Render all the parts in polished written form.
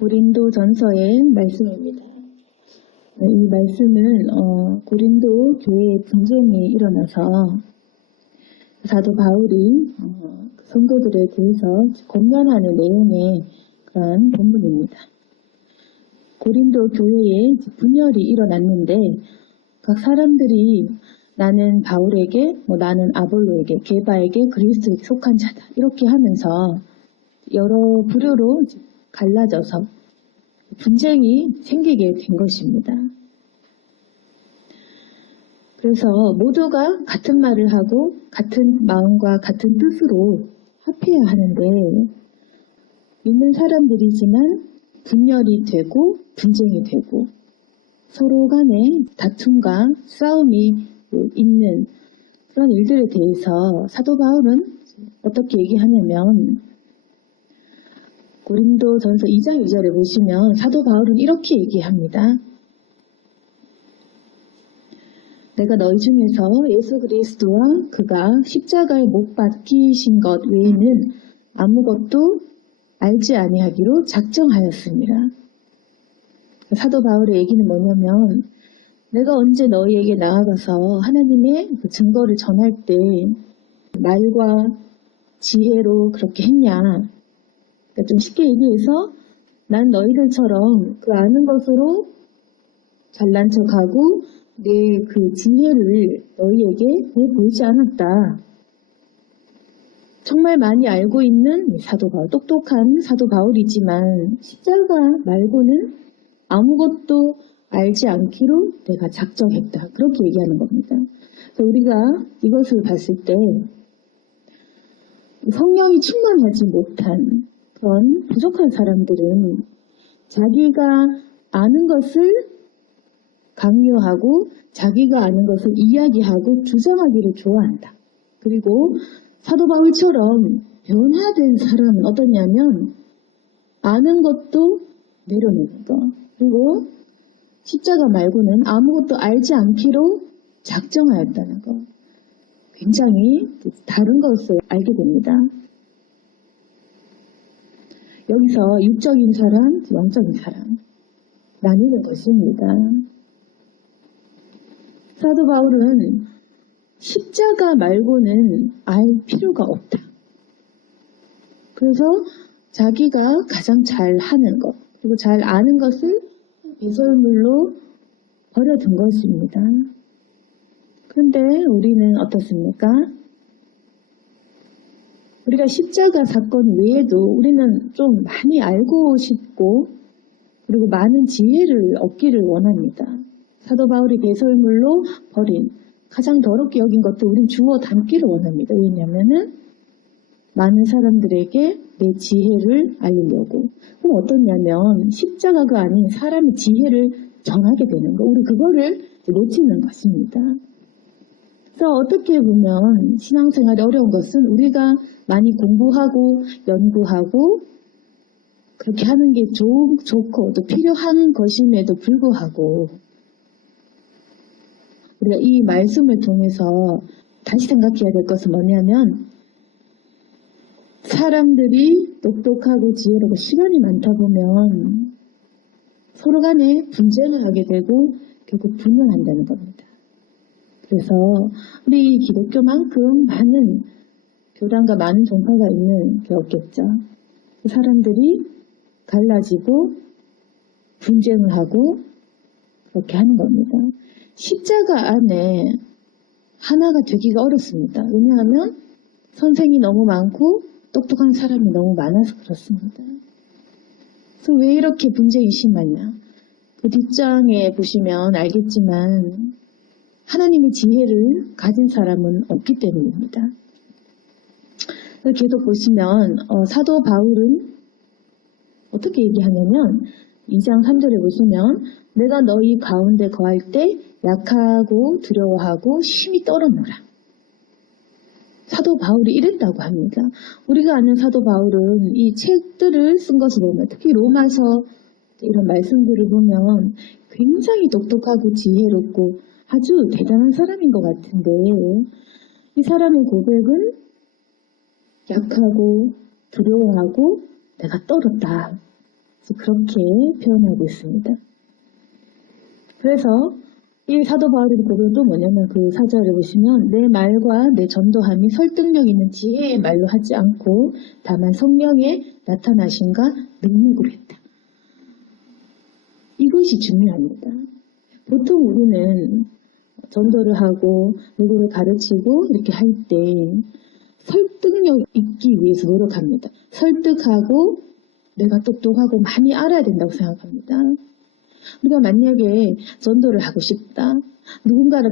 고린도전서의 말씀입니다. 이 말씀은 고린도 교회에 분쟁이 일어나서 사도 바울이 성도들에 대해서 권면하는 내용의 그러한 본문입니다. 고린도 교회에 분열이 일어났는데 각 사람들이 나는 바울에게, 나는 아볼로에게, 게바에게 그리스도에 속한 자다 이렇게 하면서 여러 부류로 갈라져서 분쟁이 생기게 된 것입니다. 그래서 모두가 같은 말을 하고 같은 마음과 같은 뜻으로 합해야 하는데 믿는 사람들이지만 분열이 되고 분쟁이 되고 서로 간에 다툼과 싸움이 있는 그런 일들에 대해서 사도 바울은 어떻게 얘기하냐면 고린도전서 2장 2절에 보시면 사도 바울은 이렇게 얘기합니다. 내가 너희 중에서 예수 그리스도와 그가 십자가에 못 박히신 것 외에는 아무것도 알지 아니하기로 작정하였습니다. 사도 바울의 얘기는 뭐냐면 내가 언제 너희에게 나아가서 하나님의 그 증거를 전할 때 말과 지혜로 그렇게 했냐. 그러니까 좀 쉽게 얘기해서 난 너희들처럼 그 아는 것으로 잘난 척하고 내 그 지혜를 너희에게 보이지 않았다. 정말 많이 알고 있는 사도 바울, 똑똑한 사도 바울이지만 십자가 말고는 아무것도 알지 않기로 내가 작정했다. 그렇게 얘기하는 겁니다. 그래서 우리가 이것을 봤을 때 성령이 충만하지 못한 그런 부족한 사람들은 자기가 아는 것을 강요하고 자기가 아는 것을 이야기하고 주장하기를 좋아한다. 그리고 사도 바울처럼 변화된 사람은 어떠냐면 아는 것도 내려놓는 것. 그리고 십자가 말고는 아무것도 알지 않기로 작정하였다는 것. 굉장히 다른 것을 알게 됩니다. 여기서 육적인 사람, 영적인 사람 나뉘는 것입니다. 사도 바울은 십자가 말고는 알 필요가 없다. 그래서 자기가 가장 잘 하는 것, 그리고 잘 아는 것을 배설물로 버려둔 것입니다. 그런데 우리는 어떻습니까? 우리가 십자가 사건 외에도 우리는 좀 많이 알고 싶고 그리고 많은 지혜를 얻기를 원합니다. 사도 바울이 배설물로 버린 가장 더럽게 여긴 것도 우린 주워 담기를 원합니다. 왜냐하면 많은 사람들에게 내 지혜를 알리려고. 그럼 어떠냐면 십자가가 아닌 사람의 지혜를 전하게 되는 거. 우리 그거를 놓치는 것입니다. 그래서 어떻게 보면 신앙생활이 어려운 것은 우리가 많이 공부하고 연구하고 그렇게 하는 게 좋고 또 필요한 것임에도 불구하고 우리가 이 말씀을 통해서 다시 생각해야 될 것은 뭐냐면 사람들이 똑똑하고 지혜롭고 시간이 많다 보면 서로 간에 분쟁을 하게 되고 결국 분열한다는 겁니다. 그래서 우리 기독교만큼 많은 교단과 많은 종파가 있는 게 없겠죠. 사람들이 갈라지고 분쟁을 하고 그렇게 하는 겁니다. 십자가 안에 하나가 되기가 어렵습니다. 왜냐하면 선생이 너무 많고 똑똑한 사람이 너무 많아서 그렇습니다. 그래서 왜 이렇게 분쟁이 심하냐? 그 뒷장에 보시면 알겠지만 하나님의 지혜를 가진 사람은 없기 때문입니다. 계속 보시면 사도 바울은 어떻게 얘기하냐면 2장 3절에 보시면 내가 너희 가운데 거할 때 약하고 두려워하고 심히 떨어노라. 사도 바울이 이랬다고 합니다. 우리가 아는 사도 바울은 이 책들을 쓴 것을 보면 특히 로마서 이런 말씀들을 보면 굉장히 똑똑하고 지혜롭고 아주 대단한 사람인 것 같은데 이 사람의 고백은 약하고 두려워하고 내가 떨었다. 그렇게 표현하고 있습니다. 그래서 이 사도 바울의 고백도 뭐냐면 그 4절에 보시면 내 말과 내 전도함이 설득력 있는 지혜의 말로 하지 않고 다만 성령의 나타나심과 능력으로 했다. 이것이 중요합니다. 보통 우리는 전도를 하고 누구를 가르치고 이렇게 할 때 설득력 있기 위해서 노력합니다. 설득하고 내가 똑똑하고 많이 알아야 된다고 생각합니다. 우리가 만약에 전도를 하고 싶다, 누군가를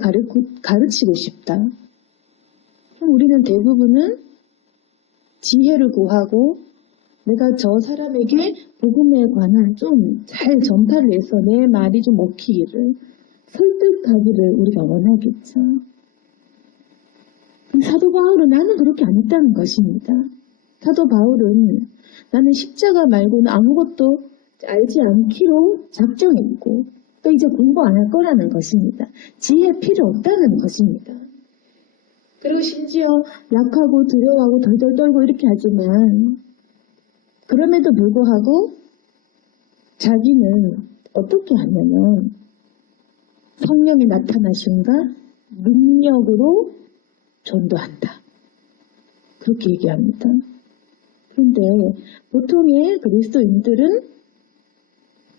가르치고 싶다, 그럼 우리는 대부분은 지혜를 구하고 내가 저 사람에게 복음에 관한 좀 잘 전파를 해서 내 말이 좀 먹히기를, 설득하기를 우리가 원하겠죠. 사도 바울은 나는 그렇게 안 했다는 것입니다. 사도 바울은 나는 십자가 말고는 아무것도 알지 않기로 작정했고 또 이제 공부 안 할 거라는 것입니다. 지혜 필요 없다는 것입니다. 그리고 심지어 약하고 두려워하고 덜덜 떨고 이렇게 하지만 그럼에도 불구하고 자기는 어떻게 하냐면 성령이 나타나심과 능력으로 전도한다. 그렇게 얘기합니다. 그런데 보통의 그리스도인들은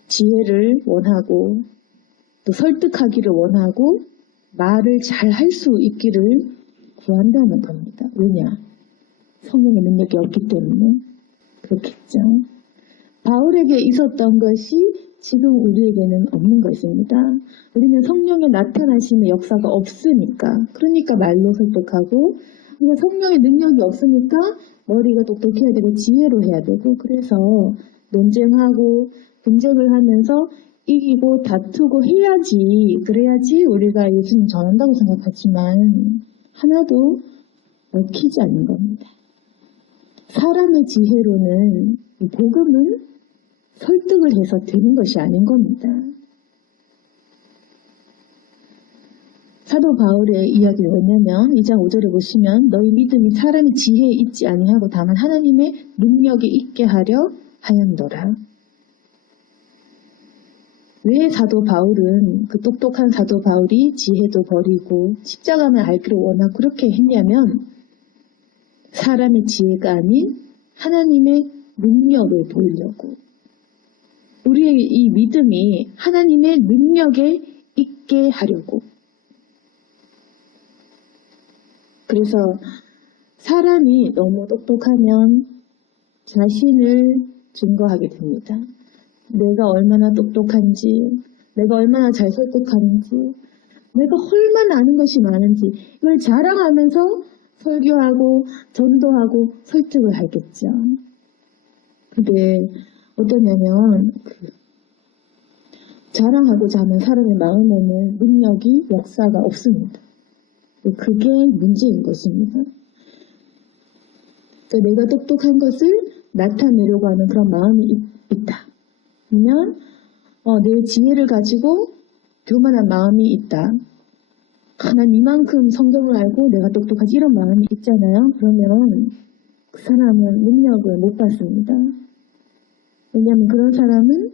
지혜를 원하고 또 설득하기를 원하고 말을 잘 할 수 있기를 구한다는 겁니다. 왜냐? 성령의 능력이 없기 때문에 그렇겠죠. 바울에게 있었던 것이 지금 우리에게는 없는 것입니다. 우리는 성령의 나타나심의 역사가 없으니까, 그러니까 말로 설득하고, 우리가 성령의 능력이 없으니까 머리가 똑똑해야 되고 지혜로 해야 되고, 그래서 논쟁하고 분쟁을 하면서 이기고 다투고 해야지, 그래야지 우리가 예수님 전한다고 생각하지만 하나도 먹히지 않는 겁니다. 사람의 지혜로는 복음은 설득을 해서 되는 것이 아닌 겁니다. 사도 바울의 이야기는 뭐냐면 2장 5절에 보시면 너희 믿음이 사람의 지혜에 있지 아니하고 다만 하나님의 능력에 있게 하려 하였노라. 왜 사도 바울은 그 똑똑한 사도 바울이 지혜도 버리고 십자가만 알기를 원하고 그렇게 했냐면 사람의 지혜가 아닌 하나님의 능력을 보이려고, 우리의 이 믿음이 하나님의 능력에 있게 하려고. 그래서 사람이 너무 똑똑하면 자신을 증거하게 됩니다. 내가 얼마나 똑똑한지, 내가 얼마나 잘 설득하는지, 내가 얼마나 아는 것이 많은지 이걸 자랑하면서 설교하고 전도하고 설득을 하겠죠. 근데 어떠냐면 자랑하고자 하는 사람의 마음에는 능력이, 역사가 없습니다. 그게 문제인 것입니다. 그러니까 내가 똑똑한 것을 나타내려고 하는 그런 마음이 있다. 그러면 내 지혜를 가지고 교만한 마음이 있다. 난 이만큼 성경을 알고 내가 똑똑하지, 이런 마음이 있잖아요. 그러면 그 사람은 능력을 못 받습니다. 왜냐하면 그런 사람은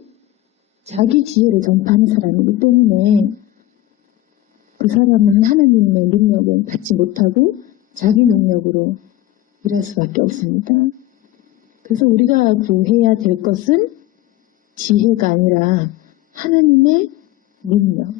자기 지혜를 전파하는 사람이기 때문에 그 사람은 하나님의 능력을 받지 못하고 자기 능력으로 일할 수밖에 없습니다. 그래서 우리가 구해야 될 것은 지혜가 아니라 하나님의 능력,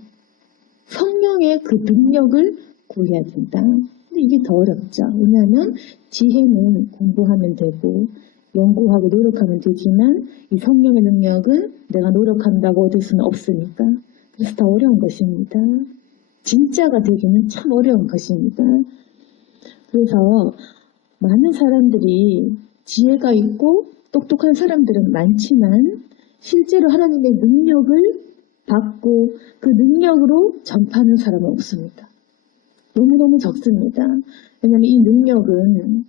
성령의 그 능력을 구해야 된다. 근데 이게 더 어렵죠. 왜냐하면 지혜는 공부하면 되고 연구하고 노력하면 되지만 이 성령의 능력은 내가 노력한다고 얻을 수는 없으니까, 그래서 더 어려운 것입니다. 진짜가 되기는 참 어려운 것입니다. 그래서 많은 사람들이 지혜가 있고 똑똑한 사람들은 많지만 실제로 하나님의 능력을 받고 그 능력으로 전파하는 사람은 없습니다. 너무너무 적습니다. 왜냐하면 이 능력은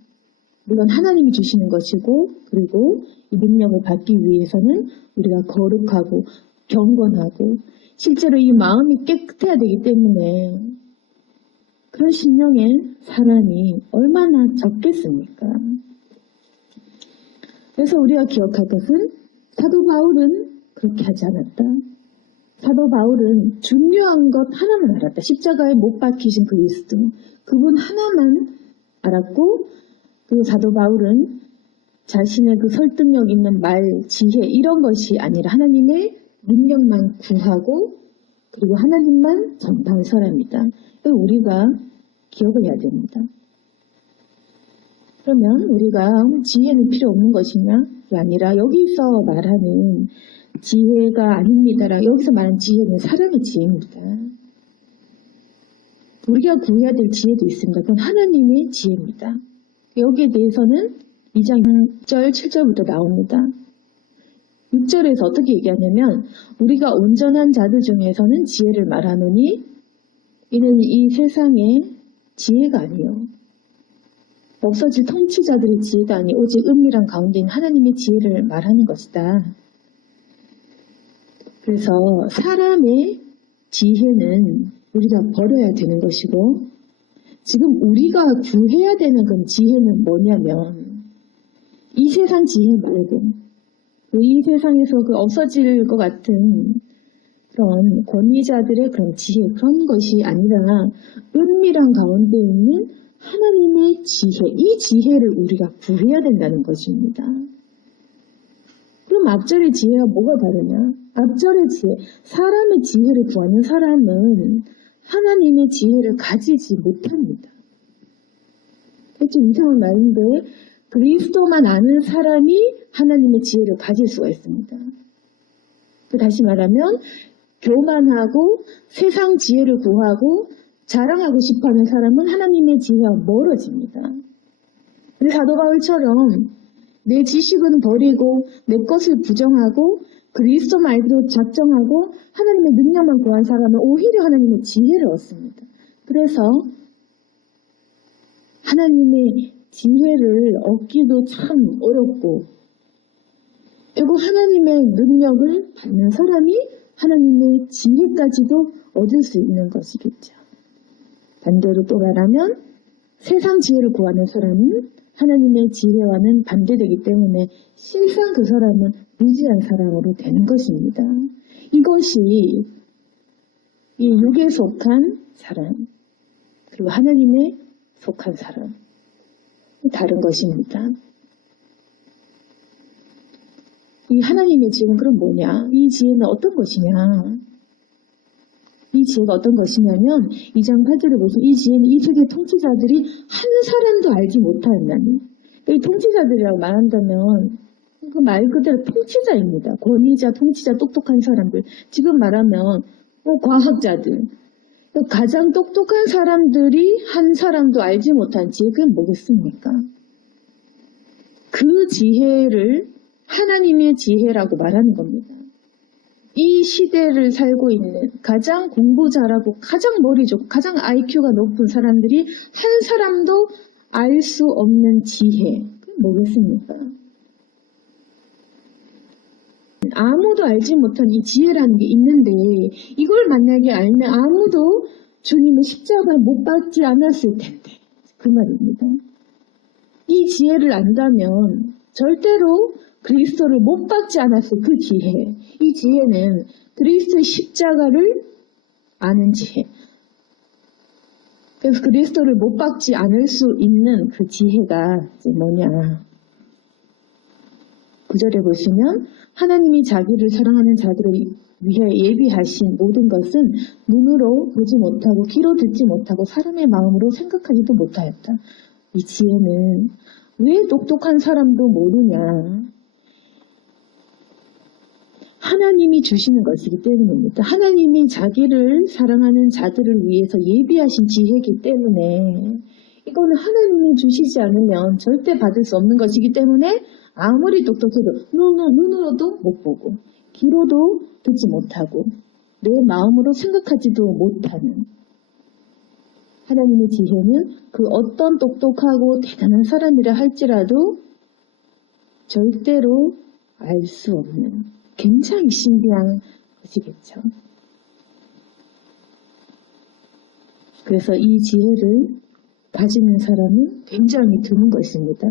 물론 하나님이 주시는 것이고, 그리고 이 능력을 받기 위해서는 우리가 거룩하고 경건하고 실제로 이 마음이 깨끗해야 되기 때문에 그런 심령의 사람이 얼마나 적겠습니까? 그래서 우리가 기억할 것은 사도 바울은 그렇게 하지 않았다. 사도 바울은 중요한 것 하나만 알았다. 십자가에 못 박히신 그리스도. 그분 하나만 알았고, 그리고 사도 바울은 자신의 그 설득력 있는 말, 지혜 이런 것이 아니라 하나님의 능력만 구하고 그리고 하나님만 전파한 사람이다. 우리가 기억을 해야 됩니다. 그러면 우리가 지혜는 필요 없는 것이냐? 그게 아니라 여기서 말하는 지혜가 아닙니다라. 여기서 말하는 지혜는 사람의 지혜입니다. 우리가 구해야 될 지혜도 있습니다. 그건 하나님의 지혜입니다. 여기에 대해서는 2장 6절, 7절부터 나옵니다. 6절에서 어떻게 얘기하냐면 우리가 온전한 자들 중에서는 지혜를 말하노니 이는 이 세상의 지혜가 아니요 없어질 통치자들의 지혜가 아니 오직 은밀한 가운데 있는 하나님의 지혜를 말하는 것이다. 그래서 사람의 지혜는 우리가 버려야 되는 것이고 지금 우리가 구해야 되는 그 지혜는 뭐냐면 이 세상 지혜 말고 이 세상에서 그 없어질 것 같은 그런 권위자들의 그런 지혜 그런 것이 아니라 은밀한 가운데 있는 하나님의 지혜 이 지혜를 우리가 구해야 된다는 것입니다. 그럼 앞절의 지혜와 뭐가 다르냐? 앞절의 지혜 사람의 지혜를 구하는 사람은 하나님의 지혜를 가지지 못합니다. 좀 이상한 말인데 그리스도만 아는 사람이 하나님의 지혜를 가질 수가 있습니다. 다시 말하면 교만하고 세상 지혜를 구하고 자랑하고 싶어하는 사람은 하나님의 지혜와 멀어집니다. 근데 사도 바울처럼 내 지식은 버리고 내 것을 부정하고 그리스도 말대로 작정하고 하나님의 능력만 구한 사람은 오히려 하나님의 지혜를 얻습니다. 그래서 하나님의 지혜를 얻기도 참 어렵고 결국 하나님의 능력을 받는 사람이 하나님의 지혜까지도 얻을 수 있는 것이겠죠. 반대로 또 말하면 세상 지혜를 구하는 사람은 하나님의 지혜와는 반대되기 때문에 실상 그 사람은 무지한 사람으로 되는 것입니다. 이것이 이 육에 속한 사람 그리고 하나님에 속한 사람 다른 것입니다. 이 하나님의 지혜는 그럼 뭐냐? 이 지혜는 어떤 것이냐? 이 지혜가 어떤 것이냐면 2장 8절에 보시면 이 지혜는 이 세계 통치자들이 한 사람도 알지 못하였나니 이 통치자들이라고 말한다면 그 말 그대로 통치자입니다. 권위자, 통치자, 똑똑한 사람들 지금 말하면 과학자들 가장 똑똑한 사람들이 한 사람도 알지 못한 지혜 그게 뭐겠습니까? 그 지혜를 하나님의 지혜라고 말하는 겁니다. 이 시대를 살고 있는 가장 공부 잘하고 가장 머리 좋고 가장 IQ가 높은 사람들이 한 사람도 알 수 없는 지혜 그게 뭐겠습니까? 아무도 알지 못한 이 지혜라는 게 있는데 이걸 만약에 알면 아무도 주님의 십자가를 못 받지 않았을 텐데 그 말입니다. 이 지혜를 안다면 절대로 그리스도를 못 받지 않았을 그 지혜 이 지혜는 그리스도의 십자가를 아는 지혜 그래서 그리스도를 못 받지 않을 수 있는 그 지혜가 뭐냐 9절에 보시면 하나님이 자기를 사랑하는 자들을 위해 예비하신 모든 것은 눈으로 보지 못하고 귀로 듣지 못하고 사람의 마음으로 생각하지도 못하였다. 이 지혜는 왜 똑똑한 사람도 모르냐? 하나님이 주시는 것이기 때문입니다. 하나님이 자기를 사랑하는 자들을 위해서 예비하신 지혜이기 때문에 이거는 하나님이 주시지 않으면 절대 받을 수 없는 것이기 때문에 아무리 똑똑해도 눈으로도 못 보고 귀로도 듣지 못하고 내 마음으로 생각하지도 못하는 하나님의 지혜는 그 어떤 똑똑하고 대단한 사람이라 할지라도 절대로 알 수 없는 굉장히 신비한 것이겠죠. 그래서 이 지혜를 가지는 사람은 굉장히 드문 것입니다.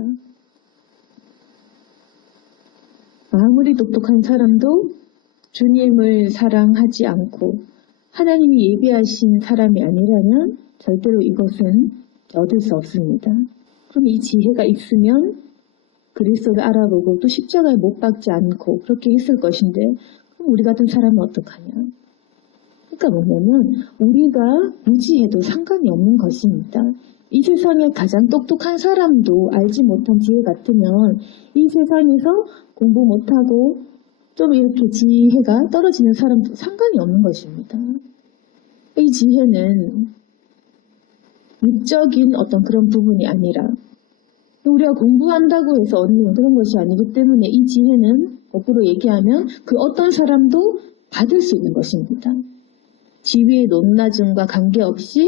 아무리 똑똑한 사람도 주님을 사랑하지 않고 하나님이 예비하신 사람이 아니라면 절대로 이것은 얻을 수 없습니다. 그럼 이 지혜가 있으면 그리스도를 알아보고 또 십자가에 못 박지 않고 그렇게 했을 것인데 그럼 우리 같은 사람은 어떡하냐? 그러니까 뭐냐면 우리가 무지해도 상관이 없는 것입니다. 이 세상에 가장 똑똑한 사람도 알지 못한 지혜 같으면 이 세상에서 공부 못하고 좀 이렇게 지혜가 떨어지는 사람도 상관이 없는 것입니다. 이 지혜는 육적인 어떤 그런 부분이 아니라 우리가 공부한다고 해서 얻는 그런 것이 아니기 때문에 이 지혜는 거꾸로 얘기하면 그 어떤 사람도 받을 수 있는 것입니다. 지위의 높낮음과 관계없이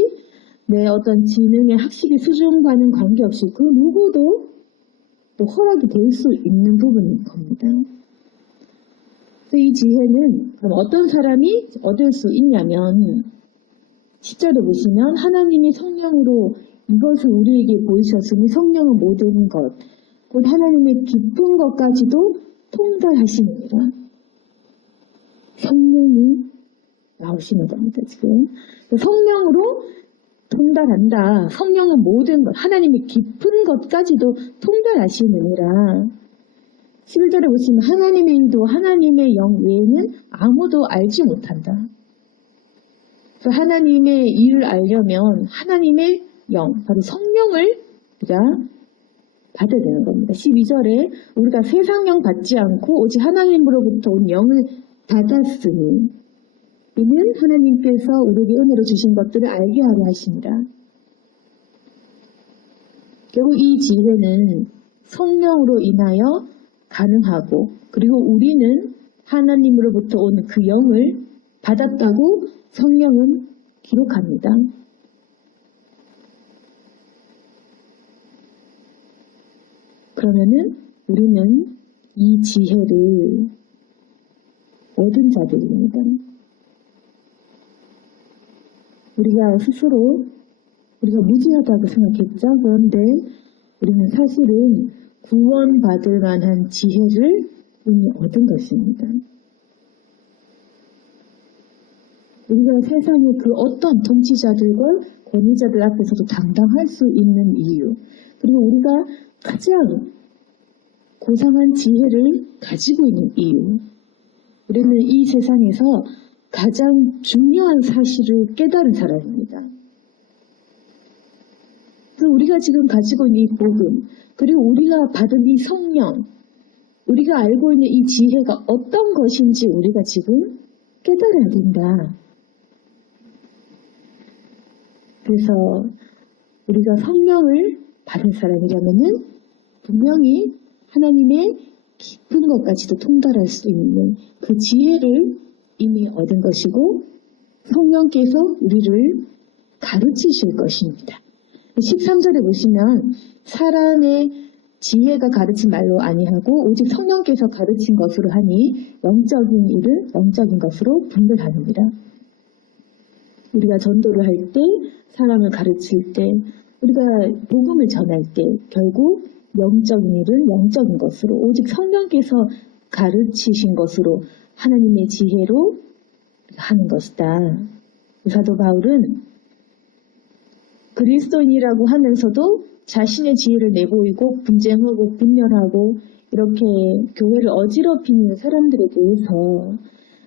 내 어떤 지능의 학식의 수준과는 관계없이 그 누구도 또 허락이 될 수 있는 부분인 겁니다. 이 지혜는 그럼 어떤 사람이 얻을 수 있냐면 10절에 보시면 하나님이 성령으로 이것을 우리에게 보이셨으니 성령은 모든 것, 곧 하나님의 깊은 것까지도 통달하시느니라. 성령이 나오시는 겁니다. 지금 성령으로 통달한다. 성령은 모든 것, 하나님의 깊은 것까지도 통달하시느니라. 11절에 보시면 하나님의 일도 하나님의 영 외에는 아무도 알지 못한다. 하나님의 일을 알려면 하나님의 영, 바로 성령을 우리가 받아야 되는 겁니다. 12절에 우리가 세상 영 받지 않고 오직 하나님으로부터 온 영을 받았으니 이는 하나님께서 우리에게 은혜로 주신 것들을 알게 하려 하십니다. 결국 이 지혜는 성령으로 인하여 가능하고 그리고 우리는 하나님으로부터 온 그 영을 받았다고 성령은 기록합니다. 그러면은 우리는 이 지혜를 얻은 자들입니다. 우리가 스스로 우리가 무지하다고 생각했죠. 그런데 우리는 사실은 구원받을 만한 지혜를 이미 얻은 것입니다. 우리가 세상의 그 어떤 통치자들과 권위자들 앞에서도 당당할 수 있는 이유, 그리고 우리가 가장 고상한 지혜를 가지고 있는 이유, 우리는 이 세상에서 가장 중요한 사실을 깨달은 사람입니다. 우리가 지금 가지고 있는 이 복음, 그리고 우리가 받은 이 성령, 우리가 알고 있는 이 지혜가 어떤 것인지 우리가 지금 깨달아야 된다. 그래서 우리가 성령을 받은 사람이라면은 분명히 하나님의 깊은 것까지도 통달할 수 있는 그 지혜를 이미 얻은 것이고 성령께서 우리를 가르치실 것입니다. 13절에 보시면 사람의 지혜가 가르친 말로 아니하고 오직 성령께서 가르친 것으로 하니 영적인 일을 영적인 것으로 분별하느니라. 우리가 전도를 할 때, 사람을 가르칠 때, 우리가 복음을 전할 때 결국 영적인 일을 영적인 것으로 오직 성령께서 가르치신 것으로 하나님의 지혜로 하는 것이다. 사도 바울은 그리스도인이라고 하면서도 자신의 지혜를 내보이고 분쟁하고 분열하고 이렇게 교회를 어지럽히는 사람들에 대해서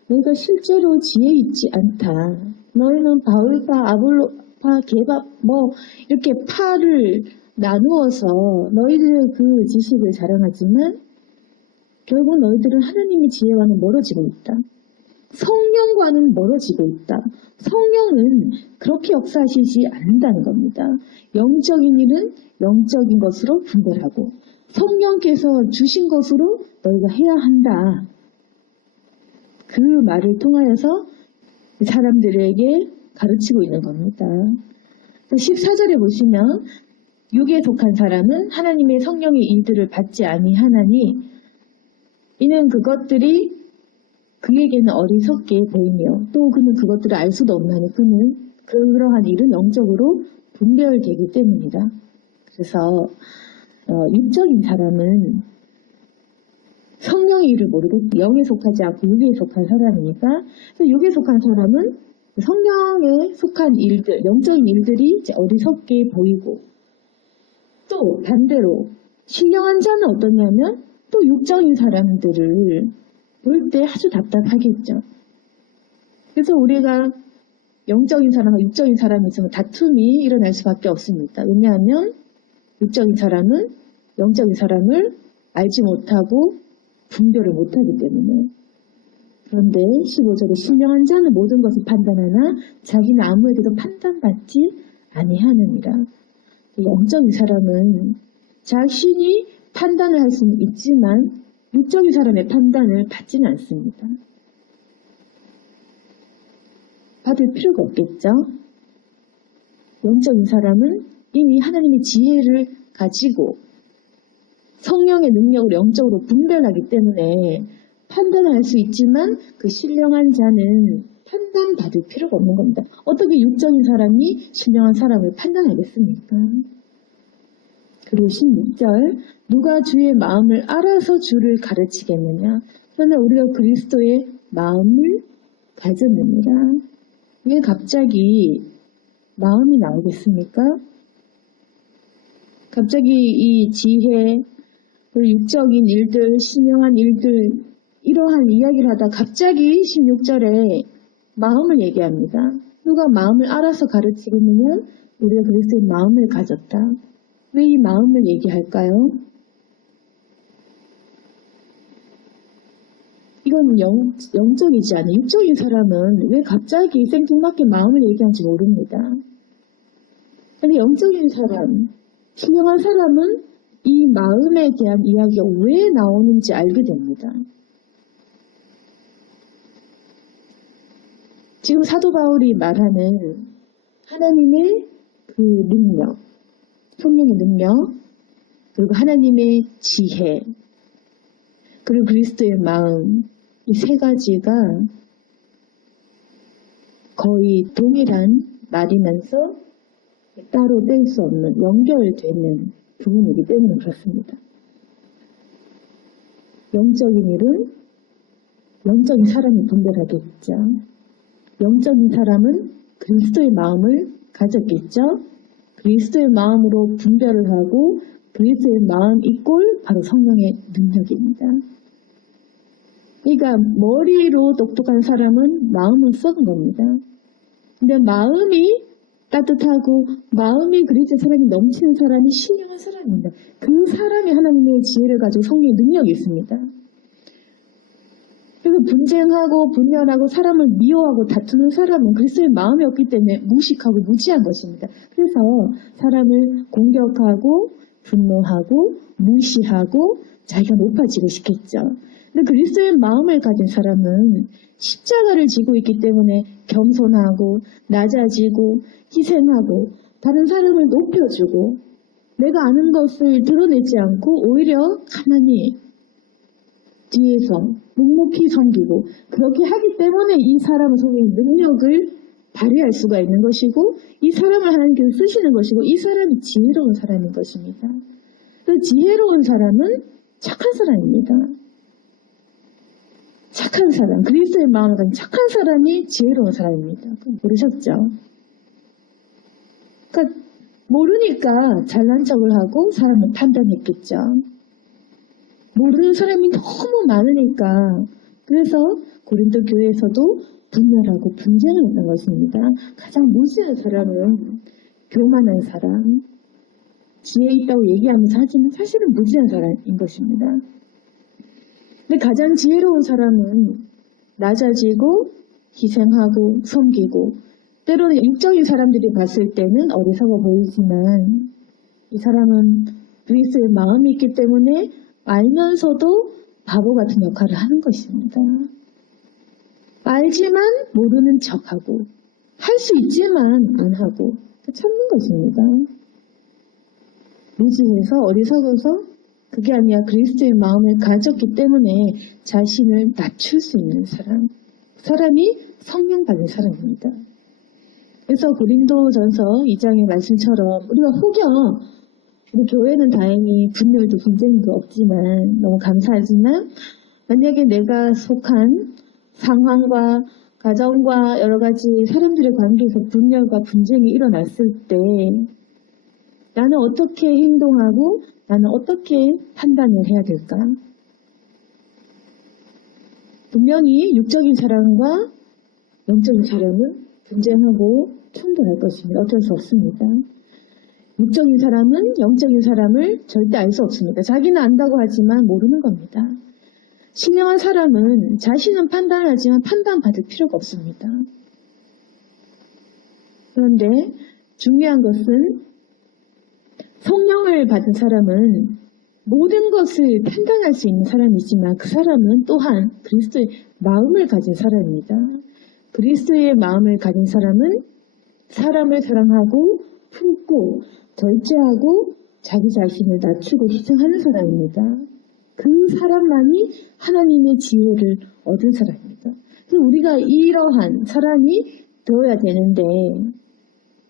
너희가 실제로 지혜 있지 않다. 너희는 바울파, 아볼로파, 게바 이렇게 파를 나누어서 너희들의 그 지식을 자랑하지만 결국 너희들은 하나님의 지혜와는 멀어지고 있다. 성령과는 멀어지고 있다. 성령은 그렇게 역사하시지 않는다는 겁니다. 영적인 일은 영적인 것으로 분별하고 성령께서 주신 것으로 너희가 해야 한다. 그 말을 통하여서 사람들에게 가르치고 있는 겁니다. 14절에 보시면 육에 속한 사람은 하나님의 성령의 일들을 받지 아니하나니 이는 그것들이 그에게는 어리석게 보이며 또 그는 그것들을 알 수도 없나니 그는 그러한 일은 영적으로 분별되기 때문이다. 그래서 육적인 사람은 성령의 일을 모르고 영에 속하지 않고 육에 속한 사람이니까, 그래서 육에 속한 사람은 성령에 속한 일들, 영적인 일들이 이제 어리석게 보이고, 또 반대로 신령한 자는 어떠냐면 또 육적인 사람들을 볼 때 아주 답답하겠죠. 그래서 우리가 영적인 사람과 육적인 사람이 있으면 다툼이 일어날 수밖에 없습니다. 왜냐하면 육적인 사람은 영적인 사람을 알지 못하고 분별을 못하기 때문에. 그런데 15절에 신령한 자는 모든 것을 판단하나 자기는 아무에게도 판단받지 아니하느니라. 영적인 사람은 자신이 판단을 할 수는 있지만 육적인 사람의 판단을 받지는 않습니다. 받을 필요가 없겠죠. 영적인 사람은 이미 하나님의 지혜를 가지고 성령의 능력으로 영적으로 분별하기 때문에 판단을 할 수 있지만 그 신령한 자는 판단받을 필요가 없는 겁니다. 어떻게 육적인 사람이 신령한 사람을 판단하겠습니까? 그리고 16절 누가 주의 마음을 알아서 주를 가르치겠느냐. 그러나 우리가 그리스도의 마음을 가졌느니라. 왜 갑자기 마음이 나오겠습니까? 갑자기 이 지혜, 육적인 일들, 신령한 일들 이러한 이야기를 하다 갑자기 16절에 마음을 얘기합니다. 누가 마음을 알아서 가르치겠느냐? 우리가 그리스도의 마음을 가졌다. 왜 이 마음을 얘기할까요? 이건 영적이지 않은 육적인 사람은 왜 갑자기 생뚱맞게 마음을 얘기하는지 모릅니다. 근데 영적인 사람, 신령한 사람은 이 마음에 대한 이야기가 왜 나오는지 알게 됩니다. 지금 사도 바울이 말하는 하나님의 그 능력, 성령의 능력, 그리고 하나님의 지혜, 그리고 그리스도의 마음, 이 세 가지가 거의 동일한 말이면서 따로 뗄 수 없는 연결되는 부분이기 때문에 그렇습니다. 영적인 일은 영적인 사람이 분별하겠죠. 영적인 사람은 그리스도의 마음을 가졌겠죠. 그리스도의 마음으로 분별을 하고 그리스도의 마음 이꼴 바로 성령의 능력입니다. 그러니까 머리로 똑똑한 사람은 마음은 썩은 겁니다. 근데 마음이 따뜻하고 마음이 그리스도의 사랑이 넘치는 사람이 신령한 사람입니다. 그 사람이 하나님의 지혜를 가지고 성령의 능력이 있습니다. 그래서 분쟁하고 분열하고 사람을 미워하고 다투는 사람은 그리스도의 마음이 없기 때문에 무식하고 무지한 것입니다. 그래서 사람을 공격하고 분노하고 무시하고 자기가 높아지고 싶겠죠. 근데 그리스도의 마음을 가진 사람은 십자가를 지고 있기 때문에 겸손하고 낮아지고 희생하고 다른 사람을 높여주고 내가 아는 것을 드러내지 않고 오히려 가만히 뒤에서 묵묵히 섬기고 그렇게 하기 때문에 이 사람의 속에 능력을 발휘할 수가 있는 것이고 이 사람을 하나님께서 쓰시는 것이고 이 사람이 지혜로운 사람인 것입니다. 그 지혜로운 사람은 착한 사람입니다. 착한 사람, 그리스도의 마음을 가진 착한 사람이 지혜로운 사람입니다. 모르셨죠? 그러니까 모르니까 잘난 척을 하고 사람을 판단했겠죠. 모르는 사람이 너무 많으니까 그래서 고린도 교회에서도 분열하고 분쟁을 했던 것입니다. 가장 무지한 사람은 교만한 사람, 지혜 있다고 얘기하면서 하지만 사실은 무지한 사람인 것입니다. 근데 가장 지혜로운 사람은 낮아지고 희생하고 섬기고 때로는 육적인 사람들이 봤을 때는 어리석어 보이지만 이 사람은 그리스도의 마음이 있기 때문에 알면서도 바보 같은 역할을 하는 것입니다. 알지만 모르는 척하고 할 수 있지만 안 하고 참는 것입니다. 무지해서 어리석어서 그게 아니라 그리스도의 마음을 가졌기 때문에 자신을 낮출 수 있는 사람이 성령 받은 사람입니다. 그래서 고린도전서 2장의 말씀처럼 우리가 혹여 우리 교회는 다행히 분열도 분쟁도 없지만 너무 감사하지만 만약에 내가 속한 상황과 가정과 여러 가지 사람들의 관계에서 분열과 분쟁이 일어났을 때 나는 어떻게 행동하고 나는 어떻게 판단을 해야 될까? 분명히 육적인 사람과 영적인 사람은 분쟁하고 충돌할 것입니다. 어쩔 수 없습니다. 육적인 사람은 영적인 사람을 절대 알 수 없습니다. 자기는 안다고 하지만 모르는 겁니다. 신령한 사람은 자신은 판단하지만 판단받을 필요가 없습니다. 그런데 중요한 것은 성령을 받은 사람은 모든 것을 판단할 수 있는 사람이지만 그 사람은 또한 그리스도의 마음을 가진 사람입니다. 그리스도의 마음을 가진 사람은 사람을 사랑하고 품고 절제하고 자기 자신을 낮추고 희생하는 사람입니다. 그 사람만이 하나님의 지혜를 얻은 사람입니다. 그래서 우리가 이러한 사람이 되어야 되는데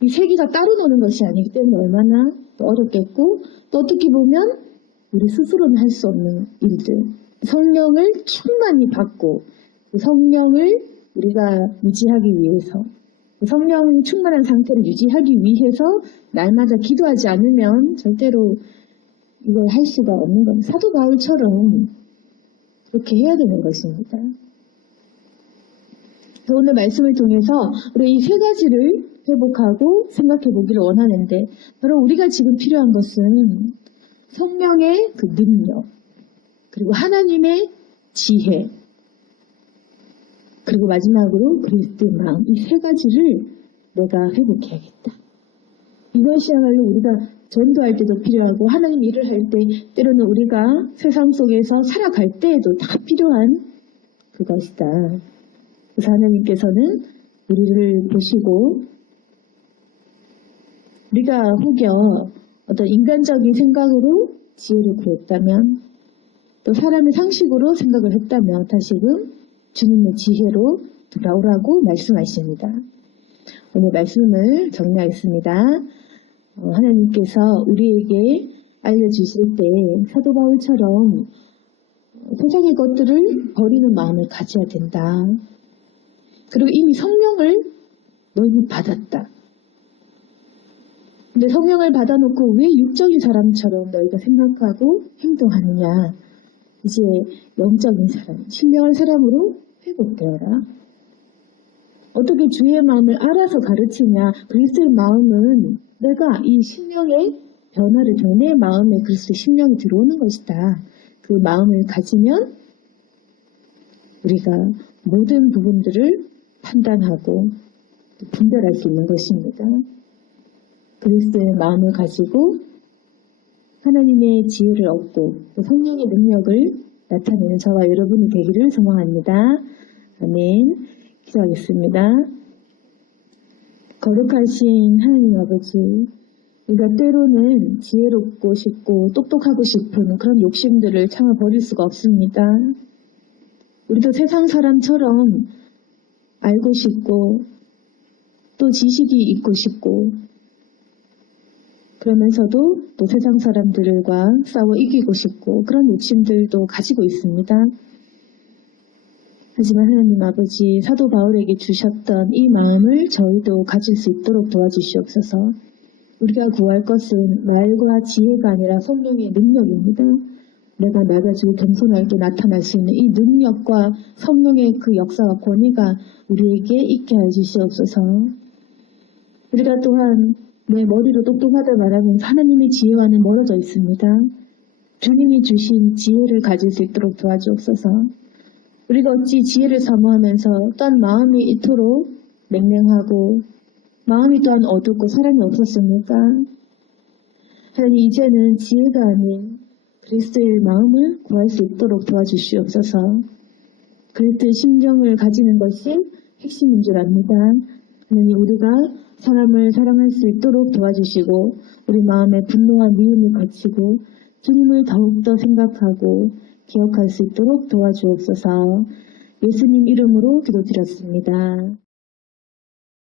이 세 개가 따로 노는 것이 아니기 때문에 얼마나 어렵겠고 또 어떻게 보면 우리 스스로는 할 수 없는 일들 성령을 충만히 받고 그 성령을 우리가 유지하기 위해서 성령 충만한 상태를 유지하기 위해서 날마다 기도하지 않으면 절대로 이걸 할 수가 없는 겁니다. 사도 바울처럼 그렇게 해야 되는 것입니다. 오늘 말씀을 통해서 우리 이 세 가지를 회복하고 생각해 보기를 원하는데 바로 우리가 지금 필요한 것은 성령의 그 능력 그리고 하나님의 지혜 그리고 마지막으로 그리스도의 마음 이 세 가지를 내가 회복해야겠다. 이것이야말로 우리가 전도할 때도 필요하고 하나님 일을 할 때 때로는 우리가 세상 속에서 살아갈 때에도 다 필요한 그것이다. 그래서 하나님께서는 우리를 보시고 우리가 혹여 어떤 인간적인 생각으로 지혜를 구했다면 또 사람의 상식으로 생각을 했다면 다시금 주님의 지혜로 돌아오라고 말씀하십니다. 오늘 말씀을 정리하겠습니다. 하나님께서 우리에게 알려주실 때 사도 바울처럼 세상의 것들을 버리는 마음을 가져야 된다. 그리고 이미 성령을 너희는 받았다. 근데 성령을 받아놓고 왜 육적인 사람처럼 너희가 생각하고 행동하느냐. 이제 영적인 사람, 신령한 사람으로 회복되어라. 어떻게 주의 마음을 알아서 가르치냐. 그리스도의 마음은 내가 이 신령의 변화를 통해 내 마음에 그리스도의 신령이 들어오는 것이다. 그 마음을 가지면 우리가 모든 부분들을 판단하고 분별할 수 있는 것입니다. 그리스도의 마음을 가지고 하나님의 지혜를 얻고 성령의 능력을 나타내는 저와 여러분이 되기를 소망합니다. 아멘. 기도하겠습니다. 거룩하신 하나님 아버지, 우리가 때로는 지혜롭고 싶고 똑똑하고 싶은 그런 욕심들을 참아 버릴 수가 없습니다. 우리도 세상 사람처럼 알고 싶고 또 지식이 있고 싶고 그러면서도 또 세상 사람들과 싸워 이기고 싶고 그런 욕심들도 가지고 있습니다. 하지만 하나님 아버지 사도 바울에게 주셨던 이 마음을 저희도 가질 수 있도록 도와주시옵소서. 우리가 구할 것은 말과 지혜가 아니라 성령의 능력입니다. 내가 나가지고 겸손하게 나타날 수 있는 이 능력과 성령의 그 역사와 권위가 우리에게 있게 해주시옵소서. 우리가 또한 내 머리로 똑똑하다 말하면 하나님의 지혜와는 멀어져 있습니다. 주님이 주신 지혜를 가질 수 있도록 도와주옵소서. 우리가 어찌 지혜를 사모하면서 또한 마음이 이토록 맹맹하고 마음이 또한 어둡고 사랑이 없었습니까? 하나님 이제는 지혜가 아닌 그리스도의 마음을 구할 수 있도록 도와주시옵소서. 그리스도의 심정을 가지는 것이 핵심인 줄 압니다. 하나님 우리가 사람을 사랑할 수 있도록 도와주시고 우리 마음에 분노와 미움이 거치고 주님을 더욱더 생각하고 기억할 수 있도록 도와주옵소서. 예수님 이름으로 기도드렸습니다.